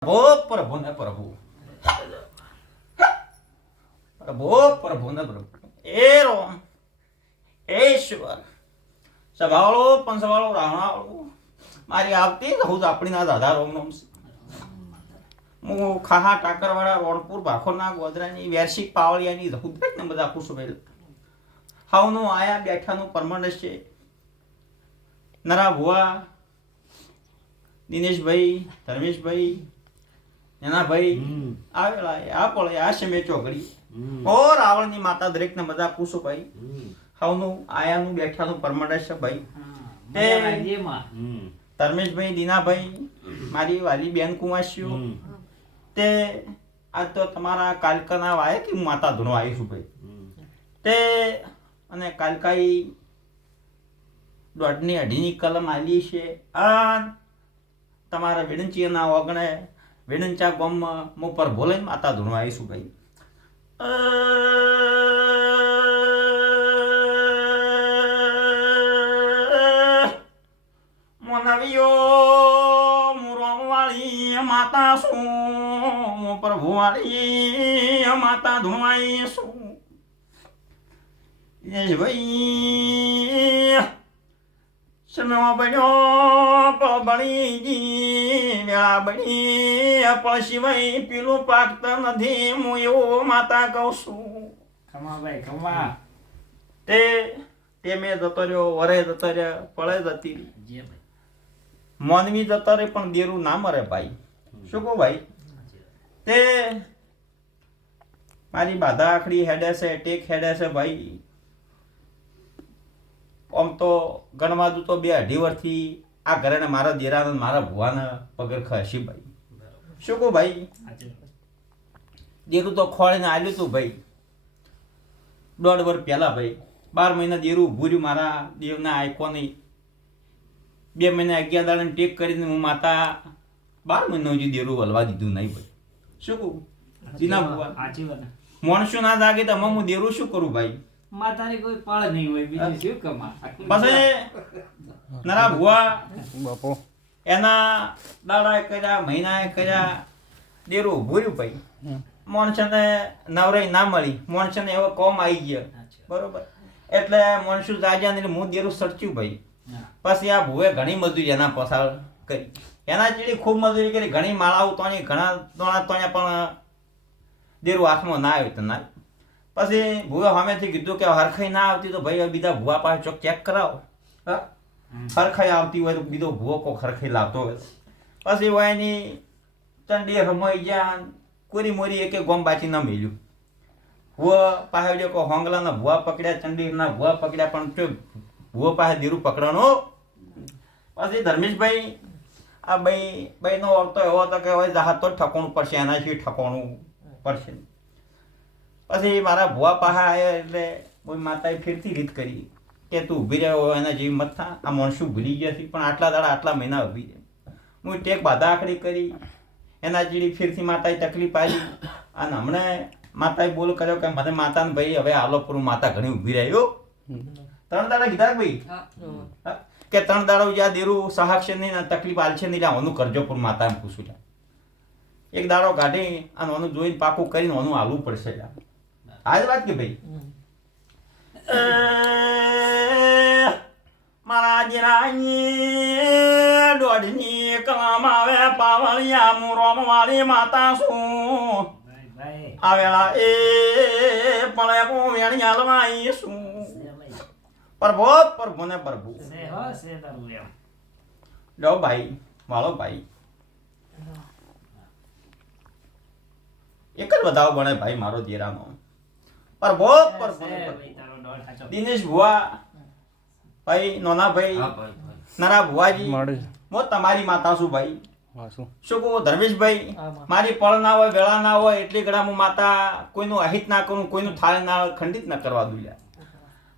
પ્રભુ પ્રભુ પ્રભુ. પ્રભુ ને પ્રભુ. એ રોમ, એ ઈશ્વર. પંચવાળો રાવણાવાળો. મારી આવતી હું આપણી ના દાદા રોમ રોમ. હું ખાહા ટાકરવાળા રોણપુર ભાખોરના ગોધરાની વેરશિક પાવળિયાની રઘુદ્રેક ને બધા ખુશ ભેલ હાવનું આયા, બેઠાનું પરમાનન્ટ છે નરા ભુવા, દિનેશભાઈ, ધર્મેશભાઈ એનાભાઈ ભાઈ આવેલા આ પડે આ સમય ચોકડી હમ. ઓ રાવણની માતા દરેકને બધા પૂછો ભાઈ. હવનું આયાનું બેઠાનું પરમાનન્ટ છે ભાઈ એ ધર્મેશભાઈ દીનાભાઈ મારી વાલી બેન કુંવાસીઓ. તે આ તો તમારા કાલકાના વાય કે હું માતા ધૂણો આવી છું ભાઈ. તે અને કાલકાઈ દોઢની અઢીની કલમ આલી છે. આ તમારા વિડંચીના ઓગણે વિડંચા ગામમાં હું પર બોલાઈને માતા ધૂણવા આવીશું ભાઈ. મનવીઓ મુરવાળી માતા શું? પ્રભુવાળી માતા ધૂણવાઈ શું ભાઈ સમય બન્યો વેળા બની સિવાય પેલું પાકતા નથી. હું એવો માતા કહું છું. ખમા તે તે મેં જતો રહ્યો વરે જતો રહ્યો પળે જતી રહી. મોનવી જતો રહે પણ દેરું ના મરે ભાઈ. શું કહું ભાઈ? તે મારી બાધા આખડી હેડે છે ટેક હેડે છે ભાઈ. આમ તો ગણવા દઉં તો બે અઢી વર્ષથી આ ઘરે ને મારા દેરાને મારા ભુવાને પગર ખસી ભાઈ. શું કહું ભાઈ? દેરું તો ખોળીને આવ્યું તું ભાઈ. દોઢ વર્ષ પહેલા ભાઈ. બાર મહિના દેરું ઊભું રહ્યું મારા દેવના આયકો નહીં બે મહિના અગિયાર દાડાને ટેક કરીને હું માતા બાર મહિના સુધી દેરું હલવા દીધું નહીં ભાઈ. શું કહું? જીના ભુવા વાત. ના જાગે તો હું દેરું શું કરું ભાઈ? માતાની કોઈ પાળ નહીં હોય બીજું શું કમા પછી નરા ભુવા બાપો. એના દાડાએ કર્યા મહિના કર્યા દેરું ઊભું રહ્યું ભાઈ. માણસને નવરાઈ ના મળી. માણસને એવો કોમ આવી ગયો. બરોબર. એટલે માણસો જાગ્યા ને હું દેરું સડચ્યું ભાઈ. પછી આ ભુવે ઘણી મજૂરી એના પસાર કરી. એના જેવી ખૂબ મજૂરી કરી. ઘણી માળાઓ તોણી ઘણા તોણા તોણ્યા પણ દેરું હાથમાં ના આવ્યું તો ના પછી ભુવે સામેથી કીધું કે હરખાઈ ના આવતી તો ભાઈ બીજા ભુવા પાસે ચોક ચેક કરાવો. હા? હરખાઈ આવતી હોય તો બીજો ભુવો કોક હરખાઈ લાવતો હોય. પછી હોય એની ચંડી રમાઈ ગયા કોરી મોરી એકે ગોમ બાચી ન મેલ્યું ભુવા પાસે જો કો હોંગલાના ભુવા પકડ્યા ચંડીના ભુવા પકડ્યા પણ તો ભુવા પાસે દીરું પકડવાનો. પછી ધર્મેશભાઈ આ ભાઈ ભાઈનો અર્થ એવો હતો કે હવે જહાજ તો ઠકોણું પડશે એનાથી ઠકોણું પડશે. પછી મારા ભુવા પાહા આવ્યા એટલે કોઈ માતાએ ફેરથી રીત કરી કે તું ઊભી રહ્યો એના જેવી મત થા. આ માણસું ભૂલી ગયા છે પણ આટલા દાડા આટલા મહિના ઊભી રહે. હું ટેક બાધા આખડી કરી એના જેવી ફેરથી માતાએ તકલીફ આવી અને હમણાં માતાએ બોલ કર્યો કે મને માતાને ભાઈ હવે આલો પૂરું માતા ઘણી ઊભી રહ્યો ત્રણ દાડા કીધા ભાઈ? કે ત્રણ દાડો જ્યાં દેરું સહાક્ષે નહીં તકલીફ આલશે નહીં ઓનું કરજો પણ માતાને પૂછું. એક દાડો કાઢી અને ઓનું જોઈને પાકું કરીને ઓનું હાલવું પડશે લ્યા. આ જ વાત કે ભાઈ એ, મારા જીરાની દોઢની કલામ આવે પાવળિયા હું રોમવાળી માતા છું ભાઈ ભાઈ આવેલા એ પણ હું વેણી હાલવાઈ છું છે ભાઈ. પ્રભુ પ્રભુ ને પ્રભુ છે હો છે તારું એમ લો ભાઈ મારો ભાઈ એક જ વધાવો બને ભાઈ મારો દેરાનો પ્રભુ બહુ. દિનેશ ભુવા ભાઈ નોના ભાઈ હા, ભાઈ, ભાઈ. નરા ભુવાજી મો તમારી માતા છું ભાઈ? શું? કહું ધર્મેશભાઈ મારી પળ ના હોય વેળા ના હોય એટલી ગળા હું માતા કોઈનું અહિત ના કરું કોઈનું થાળ ના ખંડિત ના કરવા દઉં લ્યા.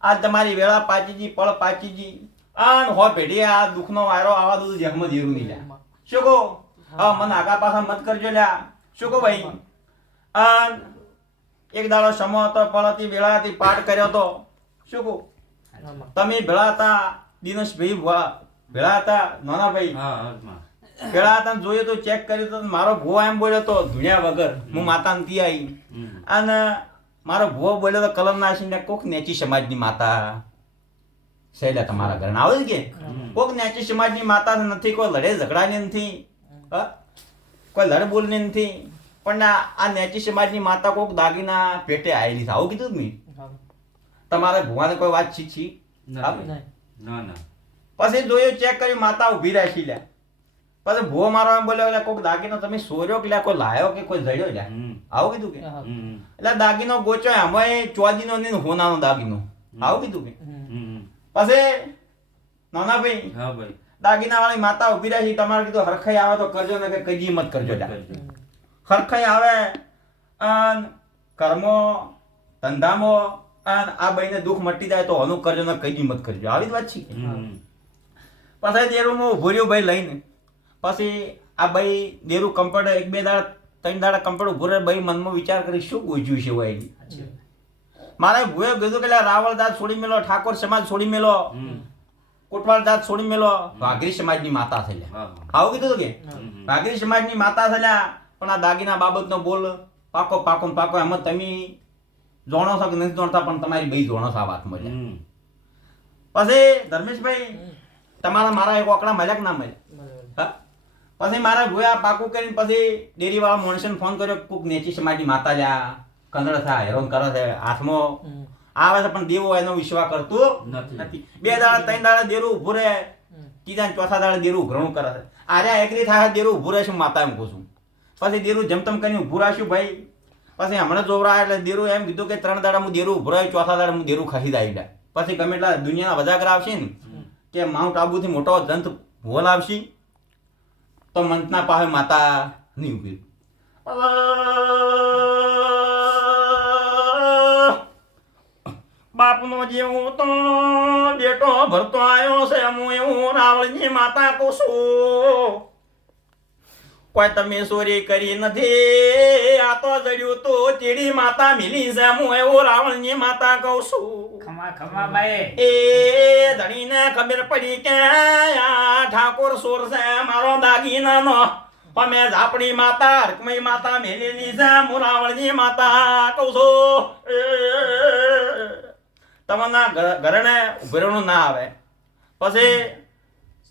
આ તમારી વેળા પાચીજી પળ પાચીજી આ હો પેઢી આ દુઃખનો વાયરો આવા દઉં જગમાં જીરું નહીં શું કહો? હા મને આગા પાછા મત કરજો લ્યા. શું કહો ભાઈ? આ એક દાડો સમો હતો પળથી વેળાથી પાઠ કર્યો તો શું કહું? તમે ભેળા હતા દિનેશભાઈ ભુવા. ભેળા હતા નાના ભાઈ ભેળા હતા જોયું તો ચેક કર્યું તો મારો ભૂવો એમ બોલ્યો તો ધૂણ્યા વગર હું માતા નથી આવી અને મારો ભૂવો બોલ્યો તો કલમ નાસીને કોક નેચી સમાજની માતા શૈલા તમારા ઘરે. આવે કે. કોક નેચી સમાજની માતા નથી કોઈ લડે ઝઘડાની નથી કોઈ લડ બોલની નથી. પણ આ નેચી સમાજની માતા કોક દાગીના પેટે આવેલી છે. આવું કીધું જ મેં? તમારા ભુવાને કોઈ વાત છી છી? ના ના. પછી જોયું ચેક કર્યું માતા ઊભી રાખી લ્યા. પછી ભૂવો મારવા બોલ્યો એટલે કોઈક દાગીનો તમે સોર્યો કે કોઈ લાયો કે કોઈ જડ્યો લ્યા? આવું કીધું કે? એટલે દાગીનો ગોચો અમે ચોદીનો ને હોનાનો દાગીનો. આવું કીધું કે? પછી નાના ભાઈ. દાગીના વાળી માતા ઊભી રાખી તમારે કીધું હરખાઈ આવે તો કરજો ને કે કઈ મત કરજો લ્યા. કરજો. હરખાઈ આવે અન કર્મો ધંધામો અન આ ભાઈને દુઃખ મટી જાય તો હનું કરજો ને કઈ મત કરજો આવી જ વાત છે. પછી દેરુમાં ઊભો રહ્યો ભાઈ લઈને પછી આ ભાઈ દેરું કમ્પ્યુટર એક બે દાડા ત્રણ દાડા કમ્પ્યુટર ઊભો રહ્યો ભાઈ મનમાં વિચાર કરી શું ગોજ્યું છે ભાઈ મારે ભૂએ કીધું કે રાવળ દાદ છોડી મેલો ઠાકોર સમાજ છોડી મેલો. કોટવાળ દાસ છોડી મેલો વાઘરી સમાજની માતા હા. આવું કીધું કે. વાઘરી સમાજની માતા થયા પણ આ દાગીના બાબતનો બોલ પાકો પાકો ને પાકો એમાં તમે જોણો છો કે નથી જોણતા પણ તમારી ભાઈ જોણો છો આ વાત મજા પછી ધર્મેશભાઈ તમારા મારા એક ઓકડા મજાક કે ના મળ્યા? પછી મારા ભૂયા પાકું કરીને પછી ડેરી વાળા માણસને ફોન કર્યો કુક નેચી સમાજની માતા જા કંદળ થાય હેરાન કરે છે હાથમાં આવે છે પણ દેવો એનો વિશ્વાસ કરતો નથી. બે દાડા ત્રણ દાડા દેરું ઉભું રહે ત્રીજા ચોથા દાડા દેરું ઉઘરણું કરે છે. આજે એકરી થાય દેરું ઉભું રહેશે માતા એમ કહું છું પછી દેરું જમતમ કરીને ભૂરાશું રાખ્યું ભાઈ. પછી હમણાં જોવરા એટલે દેરું એમ કીધું કે ત્રણ દાડા હું દેરું રહ્યું ચોથા દાડા હું દેરું ખાઈ દાઈ પછી ગમે એટલા દુનિયાના વજાગર આવશે ને કે માઉન્ટ આબુથી મોટો જંત ભોલ આવશે તો મંતના પાસે માતા નહીં ઊભી. બાપનો જેવું તો બેટો ભરતો આવ્યો છે હું એવું રાવળની માતા કહું છું. કોઈ તમે ચોરી કરી નથી. આ તો જડ્યું તો ચીડી માતા મિલી હું એવું રાવણની માતા કહું છું. ખમા ખમા ભાઈ એ ધણીને ખબર પડી કે આ ઠાકોર સોર છે મારો દાગીનાનો. અમે ઝાપડી માતા હરકમઈ માતા મેલેલી છે ની માતા કહું છું. તમારા ઘરને ઉભેરણું ના આવે. પછી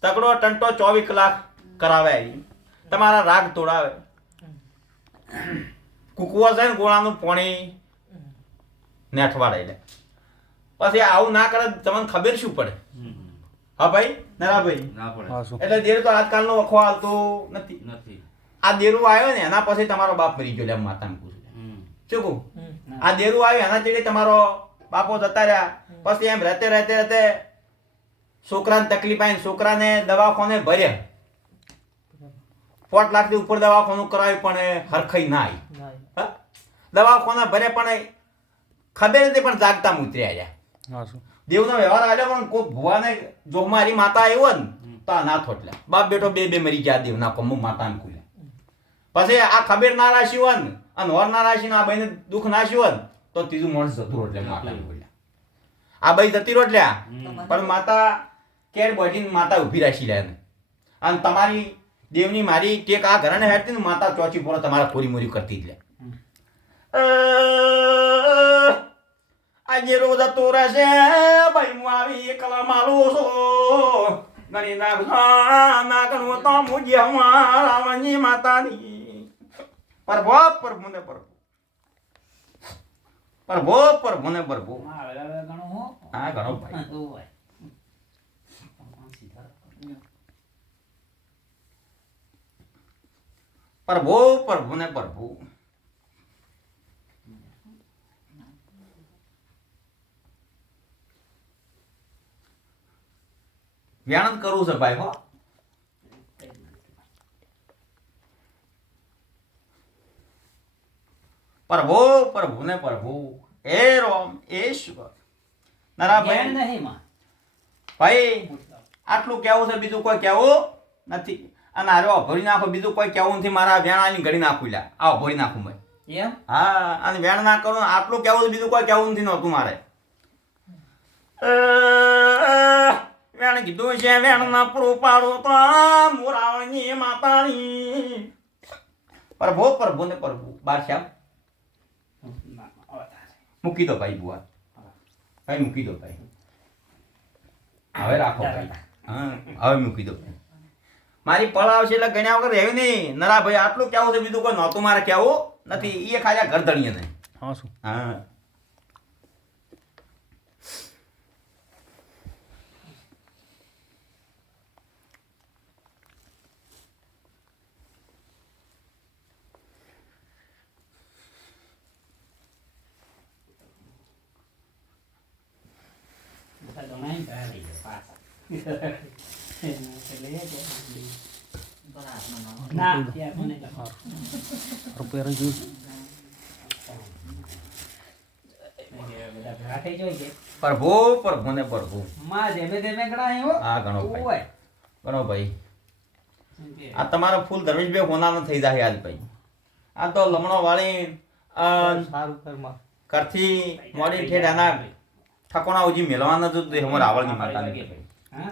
તકડો ટંટો ચોવીસ કલાક કરાવે ઈ. તમારા રાગ તોડાવે. કુકવો છે ને ગોળાનું પાણી અઠવાડાઈ લે પછી આવું ના કરે તમને ખબર શું પડે? હા ભાઈ? નરા ભાઈ. એટલે દેર તો આજકાલનો વખો આવતો નથી. નથી. આ દેરું આવ્યો ને એના પછી તમારો બાપ મરી ગયો એમ માતા પૂછે. શું કહું? આ દેરું આવ્યું એના ચેડે તમારો બાપો જતા રહ્યા. પછી એમ રહેતે રહેતે રહેતે છોકરાને તકલીફ આવી છોકરાને દવાખાને ભર્યા. પોટ લાખથી ઉપર દવાખાનું કરાવ્યું પણ હરખાઈ ના આવી? દવાખાના ભરે પણ ખબર નથી પણ જાગતા ઉતર્યા જાય દેવનો વ્યવહાર આવ્યો પણ કોઈ ભુવાને જો મારી માતા આવ્યો ને તો આ ના થોટલા બાપ બેટો બે બે મરી ગયા દેવના કોમ માતાને ખુલ્યા પછી આ ખબર ના રાશી હોય ને અને હોર ના રાશી આ ભાઈને દુઃખ નાશ્યું હોય ને તો ત્રીજું માણસ જતું રોટ લે માતાને ખુલ્યા આ ભાઈ જતી રોટ લ્યા હમ. પણ માતા કેર બોજીને માતા ઊભી રાખી લે અને તમારી દેવની મારી ટેક આ ઘરને હેઠતી ને માતા ચોચી પોરો તમારા પૂરી મોરી કરતી જ લે. આજે રોજ તોરા રહેશે ભાઈ હું આવી એકલા માલો છો. ગણી ના ગણું તો મુજે રાવણની માતાની. પ્રભો પ્રભુ ને પ્રભુ પ્રભો પ્રભુ ને પ્રભુ હા. ઘણો ભાઈ એવું હોય. પ્રભુ પ્રભુ ને પ્રભુ વ્યાણ કરવું છે ભાઈ હો. પ્રભુ પ્રભુ ને પ્રભુ એ રોમ એ શિવ નારા ભાઈ નહીં માં. ભાઈ આટલું કેવું છે બીજું કોઈ કેવું નથી. અને આરો ભરી નાખો. બીજું કોઈ કેવું નથી મારા વેણ આવીને ઘડી નાખું લ્યા. આવો ભરી નાખું મેં એમ? હા અને વેણ ના કરું આટલું કેવું બીજું કોઈ કેવું નથી નહોતું મારે. વેણ કીધું છે વેણ ના પૂરું પાડો તો મોરાવણની માતાની. પ્રભો પ્રભુ ને પ્રભુ બાર શ્યામ. મૂકી દો ભાઈ બુઆ. ભાઈ મૂકી દો ભાઈ. હવે રાખો ભાઈ. હા હવે મૂકી દો ભાઈ. મારી પળ આવશે એટલે ગણ્યા વગર રહેવી નહીં. નરા ભાઈ આટલું કેવું છે બીજું કોઈ નહોતું મારે કહેવું નથી. એ ખાલી ઘર ધણીએ નહીં હા શું? હા. ના ત્યાં મને રૂપિયા પ્રભુ પ્રભુ ને પ્રભુ માં ભાઈ આ તમારો ફૂલ બે હોનાનો થઈ જાય આજ ભાઈ આ તો લમણો વાળી કરથી મોડી ઠેઠ એના ઠકોણા ઉજી મેળવાના તો તે હમણાં રાવળની માતાને ભાઈ હા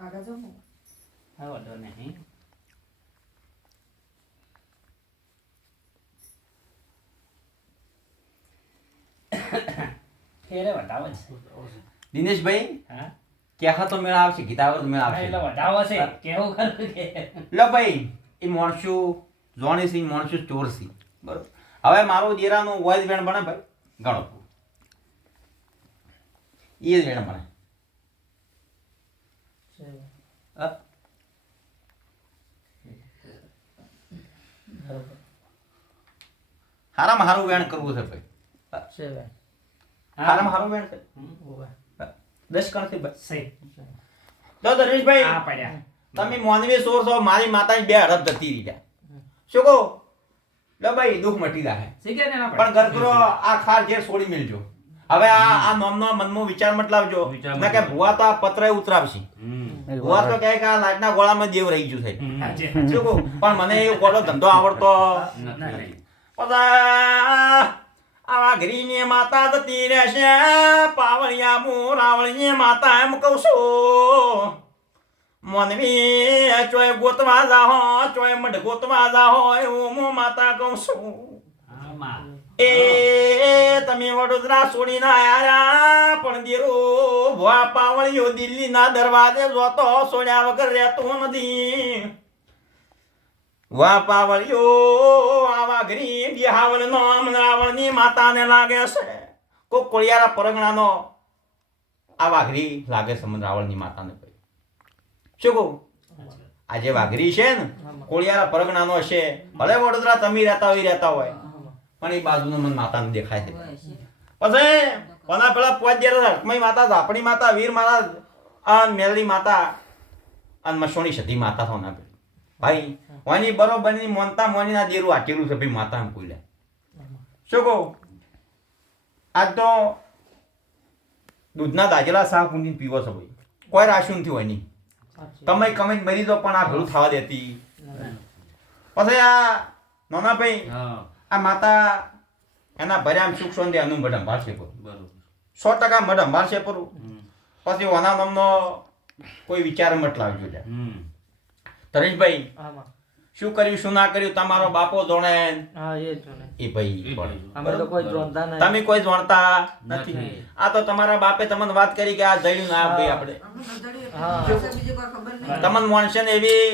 આગળ જો હા. વાંધો નહીં. ફેરે વધાવો છે. દિનેશભાઈ હા? ક્યાં તો મેળા આવશે ગીતાવર મેળ આવશે. એટલે વધાવો છે. કેવું ખરું કે? લો ભાઈ એ માણસું જોણી સિંહ માણસું ચોર સિંહ બરોબર. હવે મારો દેરાનું વોઇસ બેન બને ભાઈ ગણો એ જ બેન બને. હારામાં હારું વેણ કરવું છે ભાઈ. હારામાં હારું વેણ છે દસ કણ છે સહી. તો દરેશભાઈ આ પડ્યા. તમે મોનવી સોર છો મારી માતાની બે હડપ જતી રહી ગયા શું કહો? લો દુઃખ મટી ના પણ ગરગરો આ ખાર જે છોડી મેળજો હવે આ આ નોમનો મનમાં વિચાર મત લાવજો વિચાર ના કે ભુવા તો આ પત્ર ઉતરાવશે. ભુવા તો કહે કે આ લાટના ગોળામાં દેવ રહી ગયું છે. શું કહું પણ મને એ ગોળો ધંધો આવડતો નથી. આવા ઘરીની માતા જતી રહેશે પાવળિયા મુ રાવળીની માતા એમ કહું છું મનવી ચોય ગોતવા જાહો ચોય મઢ ગોતવા જાહો એવું હું માતા કહું છું. એ તમે વડોદરા છોડીને આયા પણ દેરો ભવા પાવળિયો દિલ્હીના દરવાજે જોતો વગર રહેતો નથી. વા પાવળિયો આવા ગરી બિહાવલ નો રાવણની માતાને લાગે છે. કો કોળિયારા પરગણાનો આ વાઘરી લાગે છે મને રાવણની માતાને ભાઈ શું કહું? આ જે વાઘરી છે ને કોળિયારા પરગણાનો છે. ભલે વડોદરા તમે રહેતા હોય રહેતા હોય. પણ એ બાજુનો મને માતાને દેખાય છે. પછી કોના પેલા પોચ દિવસ હરકમઈ માતા ઝાપણી માતા વીર માતા અને મેલડી માતા અને મસોણી સધી માતા સોના પેલી. ભાઈ ઓની બરોબરની મોનતા મોનીના દેરું આટેલું છે ભાઈ માતા એમ કોઈલે. શું કહું? આ તો દૂધના દાજેલા શાક ઊંડીને પીવો છો ભાઈ. કોઈ રાશું નથી હોય નહીં તમે કમેન્ટ મરી દો પણ આ ભેળું થવા દેતી. પછી આ નાના ભાઈ આ માતા એના ભર્યામ સુખ શાંતિ અનું મઢ સંભાળશે પૂરું સો ટકા મઢમ સંભાળશે પૂરું પછી ઓના નામનો કોઈ વિચાર મત લાવજો. તરેશભાઈ શું કર્યું શું ના કર્યું તમારો બાપો જોણે? એ જ ને એ ભાઈ પણ. અમે તો કોઈ જોનતા નહીં. તમે કોઈ જોણતા નથી. આ તો તમારા બાપે તમને વાત કરી કે આ જડ્યું ના ભાઈ આપણે. અમને ધડ્યું હા. એટલે બીજી કોઈ ખબર નહીં. તમને માણસે ને એવી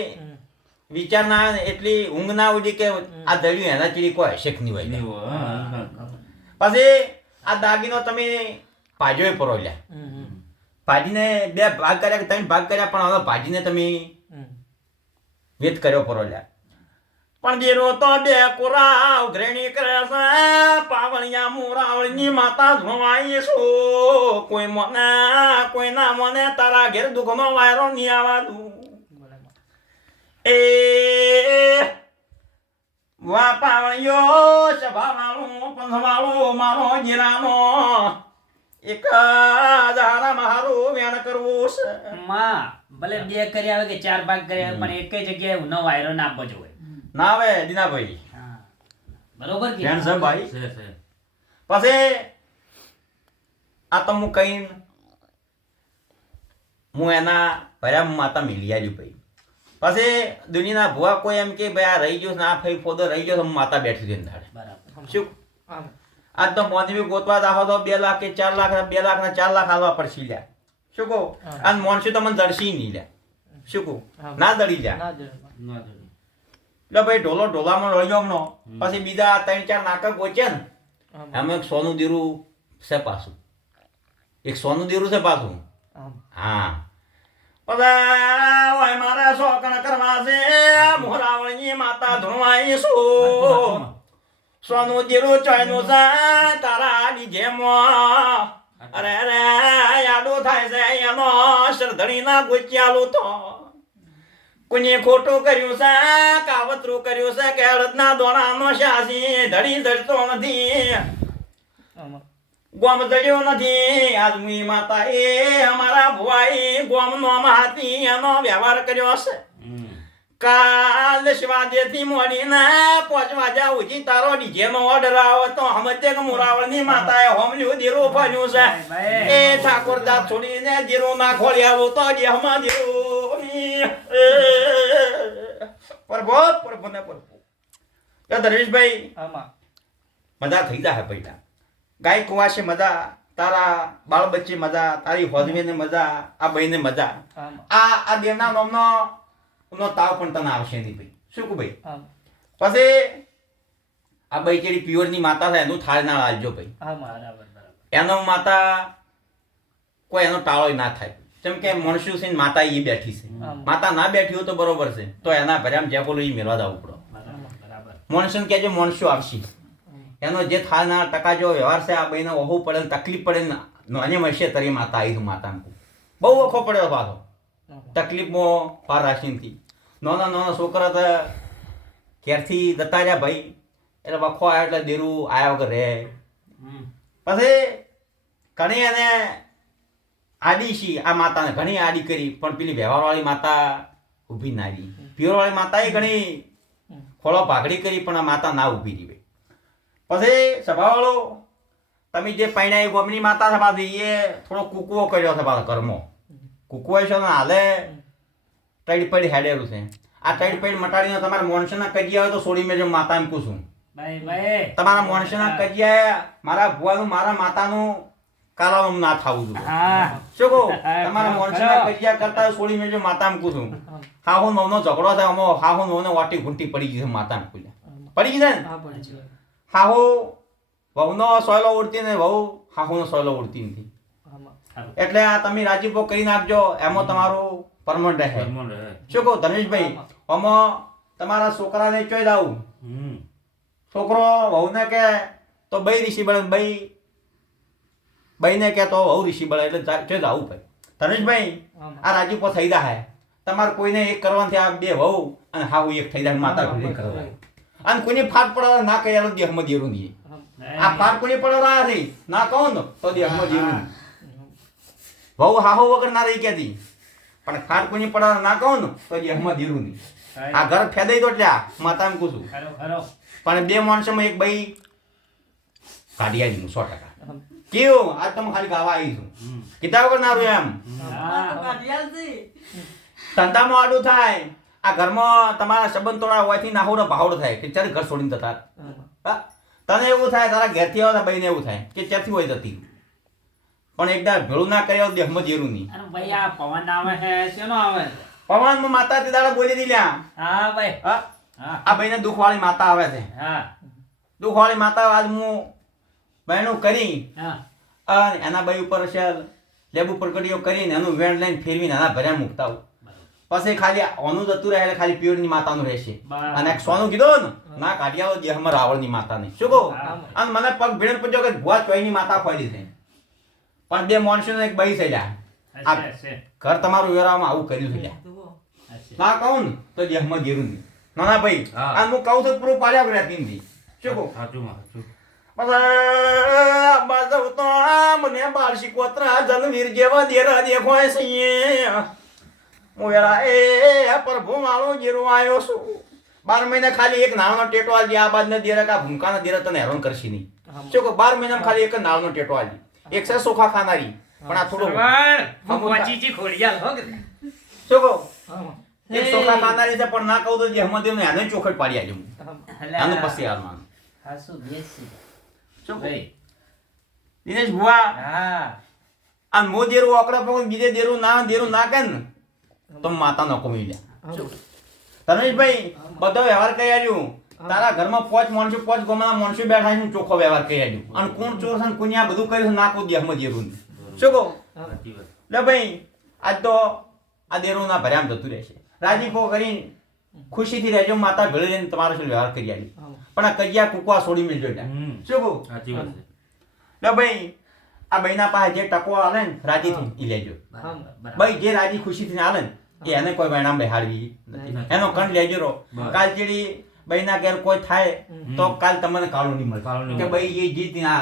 વિચાર ના આવે એટલી ઊંઘ ના ઉડી કે આ દળ્યું એના ચીડી કોઈ હશે નહીં હોય. પછી આ દાગીનો તમે ભાજ્યો પરો લ્યા ભાજીને બે ભાગ કર્યા કે ત્રણ ભાગ કર્યા પણ હવે ભાજીને તમે. વેત કર્યો પરો લ્યા પણ દેરો તો બે કોરા ઉઘરેણી કરે છે પાવળિયા મુરાવળની માતા ધોવાઈ છો. કોઈ મને કોઈ ના મને તારા ઘેર દુઃખનો વાયરો નહીં આવા દઉં. એ વા પાવળિયો સભાવાળો પંથવાળો મારો જીરાનો. એક હજાર મારું વેણ કરવું છે. માં ભલે બે કરી આવે કે ચાર ભાગ કરી આવે પણ એક જગ્યાએ ઉનો વાયરો ના આપવો જોઈએ. ના આવે દીનાભાઈ. હા. બરોબર કે? છે ભાઈ. છે છે. પછી આ તો હું કઈ હું એના ભર્યા માતા મિલી આવ્યું ભાઈ. પછી દુનિયાના ભુવા કોઈ એમ કે ભાઈ આ રહી ગયો ના ફઈ ફોદો રહી ગયો હું માતા બેઠી હતી અંદર બરાબર શું? આ આજ તો મોદી ગોતવા દાખો તો બે લાખ કે ચાર લાખ બે લાખ ને ચાર લાખ હાલવા પડશે લ્યા. શું કહું. અને મોનસી તો મને દર્શી નહીં લ્યા. શું કહું? ના દળી જરૂર. એટલે ભાઈ ઢોલો ઢોલામાં રહ્યો હમણો. પછી બીજા ત્રણ ચાર નાટક ગોચે ને આમ એક સોનું દીરું છે પાછું. એક સોનું દીરું છે પાછું. હા. બધા મારે શોકણ કરવા છે મોરાવળની માતા ધોવાઈ શું સોનું દીરું ચોયનું છે તારા ડીજેમાં અરે રે યાદો થાય છે એનો શરધણીના ગુચ્યાલું તો. કોઈને ખોટું કર્યું છે કાવતરું કર્યું છે કે અડદના દોણાનો શાસી ધડી ધડતો નથી. ગોમ જડ્યો નથી. આદમી માતા એ અમારા ભુવાઈ ગોમ નો હાથી એનો વ્યવહાર કર્યો છે હમ. કાલ શિવાજેથી મોડીને પાંચ વાગ્યા ઉઠી તારો ડીજે નો ઓર્ડર આવે. તો સમજે કે મુરાવળની માતાએ હોમલ્યું દીરું ફર્યું છે. એ ઠાકોર દાંત છોડીને દીરું ના ખોલી આવો. તો જેહમાં દીરું પ્રભુ પ્રભુ. ને પ્રભુ આમાં. મજા થઈ જાય પૈડા. ગાય કુવાશે મજા તારા બાળ બચ્ચે મજા તારી હોજવીને મજા આ બહેને મજા. આ આ દેવના નામનો નો તાવ પણ તને આવશે નહીં ભાઈ. શું કહું ભાઈ? પછી આ ભાઈ પ્યોર પ્યોરની માતા થાય એનું થાળ ના લાવજો ભાઈ. એનો માતા કોઈ એનો ટાળો ના થાય. જેમ કે મણસુ ને માતા એ બેઠી છે. માતા ના બેઠી હોય તો બરોબર છે. તો એના ભર્યામ જે બોલો એ મેળવા જવું પડે. મોનસૂન કહેજો મોનસું આવશે. એનો જે થાના ટકા જો વ્યવહાર છે આ ભાઈને ઓહું પડે ને તકલીફ પડે ને નાની મળશે તરી માતા આવી માતાને. બહુ ઓખો પડ્યો પાછો. તકલીફમાં પાર રાશિનથી નાના નાના છોકરા તો ઘેરથી જતા રહ્યા ભાઈ. એટલે વખો આવ્યો એટલે દેરું આવ્યા વગર રહે. પછી ઘણી એને આડી છી આ માતાને ઘણી આડી કરી પણ પેલી વ્યવહારવાળી માતા ઊભી ના રહી. પ્યોરવાળી માતાએ ઘણી ખોળો ભાગડી કરી પણ આ માતા ના ઊભી રહી પછી સભાવાળો તમે જે પૈણા ગોમની માતા પાછી એ થોડો કૂકવો કર્યો છે પાછો ઘરમાં. કૂકવો છે ને હાલે ટાઈડ પડી હેડેલું છે. આ ટાઈડ પડી મટાડીને તમારે મોનસના કજિયા હોય તો છોડી મેં માતા એમ પૂછું. તમારા મોનસના કજિયા મારા ભુવાનું મારા માતાનું કાલામ ના થવું જોઈએ. હા. શું કહું? તમારા મોનસના કજિયા કરતા છોડી મેજો માતા એમ હા. હું નવનો ઝઘડો થાય અમો હાહુ નવને વાટી ઘૂંટી પડી ગઈ છે માતા એમ પૂછ્યા પડી ગઈ છે ને? હાહુ વહુનો સોયલો ઉડતી ને વહુ હાહુનો સોયલો ઉડતી નથી. એટલે આ તમે રાજીપો કરી નાખજો એમાં તમારું પરમનન્ટ રહે. પરમણ રહે. શું કહું ધનેશભાઈ આમાં તમારા છોકરાને ચોઈ દાવું. છોકરો વહુને કે તો બઈ ઋષિ બળે ને બઈ બઈને કે તો વહુ ઋષિ બળે એટલે ચોઈ દાવું ભાઈ. ધનેશભાઈ આ રાજીપો થઈ જાય તમારે કોઈને એક કરવાથી આ બે વહુ અને હાહુ એક થઈ જાય માતા ભેગી કરવા અને કોઈને ફાટ પડવા ના કહે એનો દેહમાં દેરું નહીં. આ ફાટ કોઈને પડવા નથી ના કહો ને તો દેહમાં દેરું વહુ હાહુ વગર ના રહી ક્યાંથી? પણ ફાટ કોઈને પડવા ના કહો ને તો દેહમાં દેરું નહીં. આ ઘર ફેદાઈ તો એટલે માતા એમ કહું પણ બે માણસોમાં એક ભાઈ કાઢી આવી હું સો ટકા. કેવું? આજ તમે ખાલી ગાવા આવી છું. કીધા વગર ના રહ્યું એમ. ધંધામાં આડું થાય. આ ઘરમાં તમારા સંબંધ તોડા હોવાથી નાહોડો ભાવડો થાય કે ચારે ઘર છોડીને જતા હા? તને એવું થાય તારા ઘેરથી આવતા ભાઈને એવું થાય કે ચારથી હોય જતી? પણ એકદા ભેળું ના કર્યા દેહમાં જેરું નહીં. ભાઈ આ પવન આવે છે શેનો આવે? પવન માતા તે દાડા બોલી દીધા હા ભાઈ. હા? આ ભાઈને દુઃખવાળી માતા આવે છે. હા. દુઃખવાળી માતા આજ હું બહેનું કરી એના ભાઈ ઉપર છે લેબુ પ્રગટીઓ કરીને એનું વેણ લઈને ફેરવીને એના ભર્યા મૂકતા આવું. પછી ખાલી ઓનું જતું રહે ખાલી પ્યોરની માતાનું રહેશે. અને સોનું કીધું ને ના કાઢી આવો ની માતા ને શું કહું? અને મને પગ ભીડ પૂછ્યો કે ભુવા ચોઈની માતા ખોલી છે. પણ બે માણસો એક બહી થઈ જાય હશે હશે. ઘર તમારું વેરામાં આવું કર્યું છે ના કહું ને તો દેહમાં ગેરું નહીં. ના ના ભાઈ આ અને હું કહું છું પૂરું પાડ્યા રહેતી નથી શું કહું? સાચું સાચું બાજુ તો મને બાળશી કોતરા જલવીર જેવા દેરા દેખાય છે હું વેળા એ પ્રભુ મારો જીરો આવ્યો છું. બાર મહિના ખાલી એક નાળનો ટેટો આલજી આ બાદ ને દેરે કા ભૂમકાના દેરા તને હેરાન કરશી નહીં. શું કહો બાર મહિનામાં ખાલી એક નાળનો નાનો ટેટો આલજી એક છે સોખા ખાનારી પણ આ થોડો પહોંચી ખોડિયાલ હો શું કહો? એક સોખા ખાનારી છે પણ ના કહું તો જે હમદેવ ને આને ચોખટ પાડી આલ્યું. આનું પછી હાલવાનું હાસુ બેસી. શું કહો? દિનેશ ભુવા હા. આ મો દેરું ઓકડા પગ બીજે દેરું ના દેરું ના કે ને. તો માતા નો કમી લે. આમ. તનેશભાઈ બધો વ્યવહાર કરી આલ્યું. તારા ઘરમાં પોચ માણસો પોચ ગમના માણસો બેઠા છે ચોખ્ખો વ્યવહાર કરી આવ્યું અને કોણ ચોર છે ને આ બધું કર્યું ના કોઈ દેહમાં દેરું શું કહો? લે ભાઈ આજ તો આ દેરું ના ભર્યામ જતું રહેશે. રાજીપો કરીને ખુશીથી રહેજો માતા ઘરે લઈને તમારો શું વ્યવહાર કરી આલી. પણ આ કજિયા કુકવા છોડી મેળજો એટલે. શું કહું? લે ભાઈ આ બહેના પાસે જે ટકો આવે ને રાજીથી ઈ લેજો. ભાઈ જે રાજી ખુશીથી આવે ને એ એને કોઈ વૈણામ બેહાડવી. નથી. એનો કંઠ લેજો. રહો. કાલ ચીડી બૈના ઘેર કોઈ થાય તો કાલ તમને કાળું નહીં મળે કે ભાઈ એ જીત ના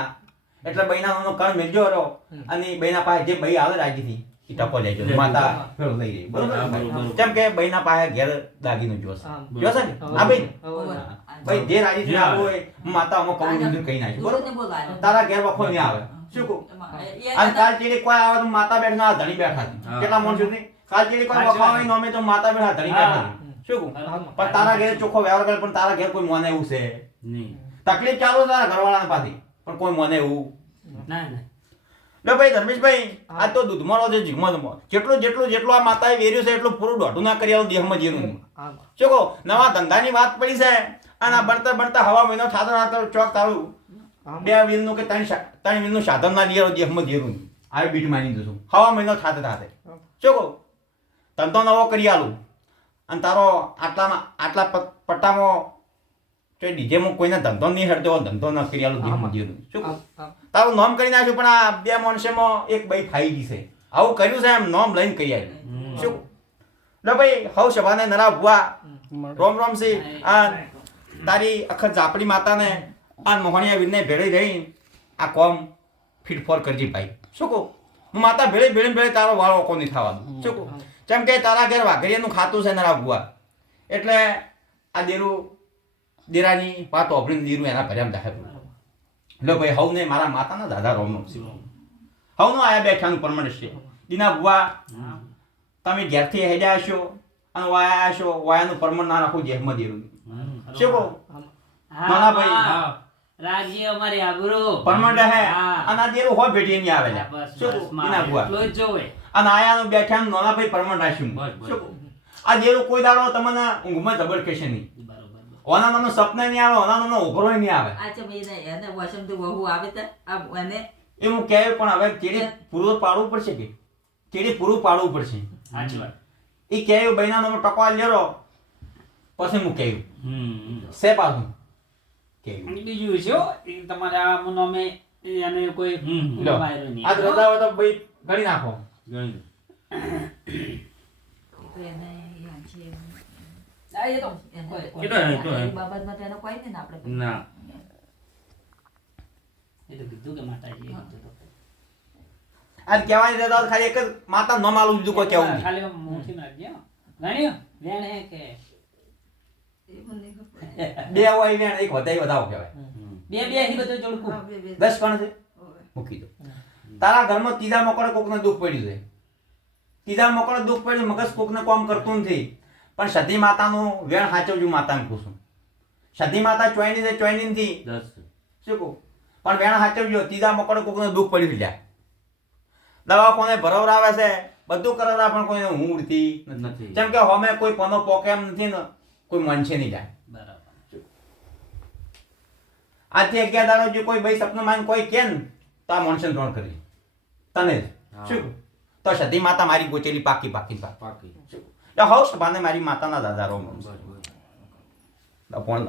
એટલે બહેનાનો કંઠ મેળજો રહો અને બૈના પાસે જે ભાઈ આવે રાજીથી એ ટકો લેજો. લેજો. માતા લઈ રહી બરોબર. કેમ કે બૈના પાસે ઘેર દાગીનું જોશે. જોશે ને. હા. ભાઈ ભાઈ જે રાજી આવે. હોય માતા અમુક કહું બધું કહી નાખ્યું બરોબર? તારા ઘેર વખો નહીં આવે. શું કહું? અને કાલ ચીડી કોઈ આવે તો માતા બેઠ ના ધણી બેઠા. કેટલા માણસો છે કાલ કોઈ નોમે તો માતા શું કહું? પણ તારા ઘેર ચોખ્ખો વ્યવહાર કરે પણ તારા ઘેર કોઈ મને એવું છે? તકલીફ ચાલુ તારા ઘરવાળાને પાછી? પણ કોઈ મોને એવું? ના ના. લે ભાઈ ધર્મેશભાઈ આ તો જીગમાં જેટલું જેટલું જેટલું આ માતાએ વેર્યું છે એટલું પૂરું દોઢું ના કરી આવું દેહમાં જીરું. શું કહો? નવા ધંધાની વાત પડી છે અને બળતા બળતા હવા મહિનો થાતો થાતો ચોક તારું. બે વ્હીલનું કે ત્રણ ત્રણ વ્હીલનું સાધન ના આવો દેહમાં જીરું. આવી બીટ માની દઉં છું હવા મહિનો થાતે થાતે. શું કહું? ધંધો નવો કરી આલું. અને તારો આટલામાં આટલા પટ્ટામાં તો ડીજેમાં કોઈને ધંધો નહીં હરતો ધંધો ન કરી આલું દેહમાં જીરું શું. તારું નામ કરી નાખ્યું પણ આ બે માણસોમાં એક ભાઈ ખાઈ ગઈ છે. આવું કર્યું છે એમ નામ લઈને કહી આવ્યું શું? લે ભાઈ હવ સભાને નરા ભુવા. રોમ રોમ સી આ તારી અખર ઝાપડી માતાને આ મોહણિયા વીરને ભેળી રહી આ કોમ ફિટફોર કરજી ભાઈ. શું કહું? હું માતા ભેળે ભેળે ભેળે તારો વાળો કોની નહીં થવાનો. શું કહું? જેમ કે તારા ઘેર વાઘરિયાનું ખાતું છે નરા ભુવા. એટલે આ દેરું દેરાની વાત ઓભળીને દીરું એના ભર્યા દાખલ લો ભાઈ હવને મારા માતાના દાદા રોમનો હવનો આયા બેઠાનું પરમાનન્ટ છે. દીના ભુવા તમે ઘેરથી હેડ્યા છો અને વાયા છો વાયાનું પરમણ ના રાખું જેહમાં દેરું. શું કહું? નાના ભાઈ. રાજી અમારી આબરો. પરમનન્ટ હે. આના અને આ દેરું હોય ભેટી નહીં આવેલા. શું દીના ભુવા. એટલું જ જોવે. અને આયાનો બેઠા નોના ભાઈ પરમણ રાખ્યું. આ જેવું કોઈ દાડો તમને ઊંઘમાં જબર કહેશે નહીં. બરોબર ઓના નામનો સપના નહીં આવે ઓના નામનો ઉભરો નહીં આવે. આ ચમ એને એને વસંત વહુ આવે તે આ એને એ હું કહે પણ હવે કેડે પૂરું પાડવું પડશે કે? કેડે પૂરું પાડવું પડશે? સાચી વાત. એ કહે બૈના નામનો ટકો લેરો. પછી હું કહેવું હમ. સે પાછું? કહેવું બીજું છે તમારા આ નામે એને કોઈ. આજ રજા તો ભાઈ ગણી નાખો. નહીં ને આપણે ના. એ તો કીધું કે માતાજી કહેવાની ખાલી એક જ માતા ન માલું બીજું કોઈ કહેવું ખાલી મોઢી નાખજે હો. વેણ હે કે બે હોય વેણ એક વધારે વધાવો કહેવાય બે બે અહીં બધું જોડકું દસ પણ છે મૂકી દો તારા ઘરમાં ત્રીજા મોકળે કોકને દુઃખ પડ્યું છે. ત્રીજા મોકળે દુઃખ પડ્યું મગજ કોકને કોમ કરતું નથી. પણ સતી માતાનો વેણ સાચવજો માતાને પૂછું. સતી માતા ચોયની છે ચોયની નથી. શું કહું? પણ વેણ સાચવજો ત્રીજા મોકળે કોકને દુઃખ પડ્યું છે દવાખાને ભરવરાવે છે? બધું કરાવરા પણ કોઈને ઉડતી નથી. જેમ કે હમે કોઈ પનો પોકે એમ નથી ને કોઈ મનશે નહીં જાય બરાબર. આજથી અગિયાર દાડો જો કોઈ ભાઈ સપનું માન કોઈ કે ને તો આ માણસે ત્રણ કરી. તને જ. શું તો સતી માતા મારી ગોચેલી પાકી પાકી પાકી. હવ સભાને મારી માતાના દાદા રોમ. પણ